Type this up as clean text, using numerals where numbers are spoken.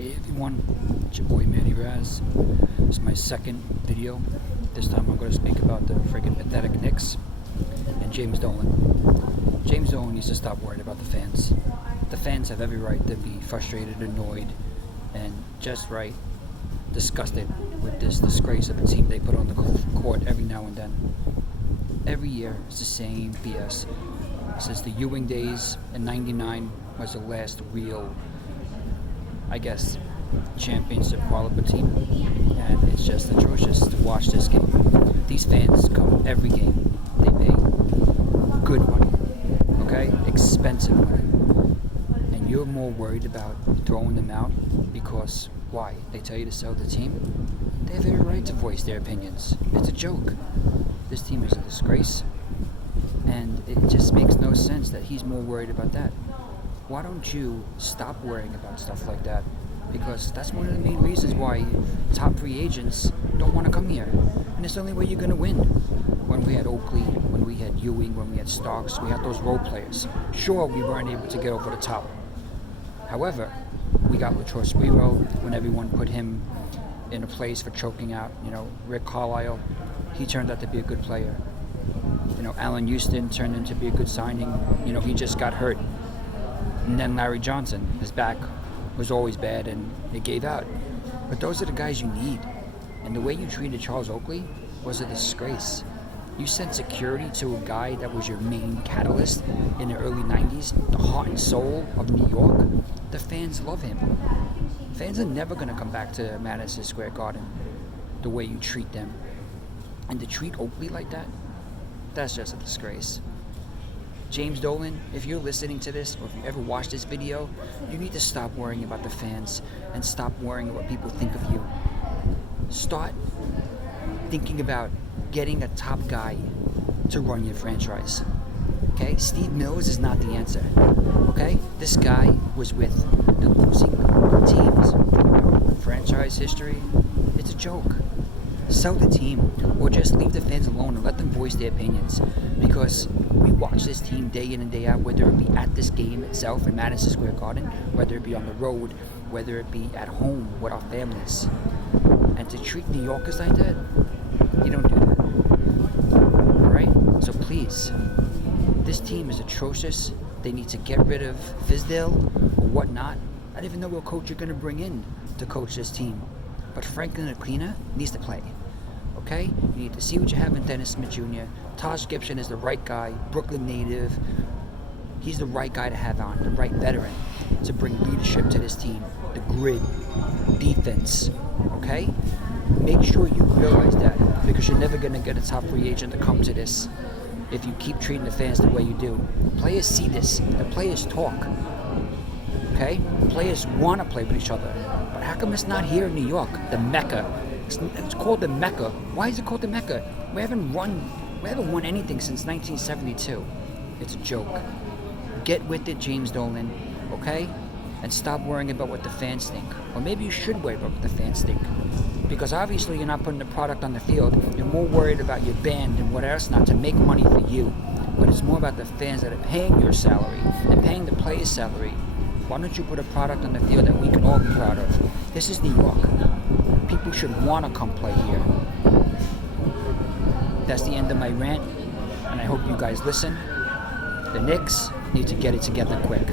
Hey everyone, it's your boy Manny Raz. This is my second video. This time I'm going to speak about the freaking pathetic Knicks and James Dolan. James Dolan needs to stop worrying about the fans. The fans have every right to be frustrated, annoyed, and just right disgusted with this disgrace of a team they put on the court every now and then. Every year it's the same BS. Since the Ewing days in '99 was the last real, I guess, championship quality team, and it's just atrocious to watch this game. These fans come every game. They pay good money, okay, expensive money, and you're more worried about throwing them out because why? They tell you to sell the team. They have every right to voice their opinions. It's a joke. This team is a disgrace, and it just makes no sense that he's more worried about that. Why don't you stop worrying about stuff like that? Because that's one of the main reasons why top free agents don't want to come here. And it's the only way you're going to win. When we had Oakley, when we had Ewing, when we had Starks, we had those role players. Sure, we weren't able to get over the top. However, we got Latroy when everyone put him in a place for choking out, Rick Carlisle. He turned out to be a good player. Allen Houston turned into be a good signing. He just got hurt. And then Larry Johnson, his back was always bad and it gave out. But those are the guys you need. And the way you treated Charles Oakley was a disgrace. You sent security to a guy that was your main catalyst in the early 90s, the heart and soul of New York. The fans love him. Fans are never going to come back to Madison Square Garden the way you treat them. And to treat Oakley like that, that's just a disgrace. James Dolan, if you're listening to this or if you ever watched this video, you need to stop worrying about the fans and stop worrying what people think of you. Start thinking about getting a top guy to run your franchise. Okay? Steve Mills is not the answer. Okay? This guy was with the losing teams. Franchise history, it's a joke. Sell the team or just leave the fans alone and let them voice their opinions, because we watch this team day in and day out, whether it be at this game itself in Madison Square Garden, whether it be on the road, whether it be at home with our families. And to treat New Yorkers like that, you don't do that. Alright? So please, this team is atrocious. They need to get rid of Fizdale or whatnot. I don't even know what coach you're going to bring in to coach this team. But Franklin Aquina needs to play. Okay? You need to see what you have in Dennis Smith Jr. Taj Gibson is the right guy, Brooklyn native. He's the right guy to have on, the right veteran to bring leadership to this team. The grit, defense. Okay? Make sure you realize that, because you're never going to get a top free agent to come to this if you keep treating the fans the way you do. Players see this. The players talk. Okay? Players want to play with each other. But how come it's not here in New York, the Mecca? It's called the Mecca. Why is it called the Mecca? We haven't won anything since 1972. It's a joke. Get with it, James Dolan, okay? And stop worrying about what the fans think. Or maybe you should worry about what the fans think. Because obviously you're not putting the product on the field. You're more worried about your band and what else not to make money for you. But it's more about the fans that are paying your salary and paying the player's salary. Why don't you put a product on the field that we can all be proud of? This is New York. People should want to come play here. That's the end of my rant, and I hope you guys listen. The Knicks need to get it together quick.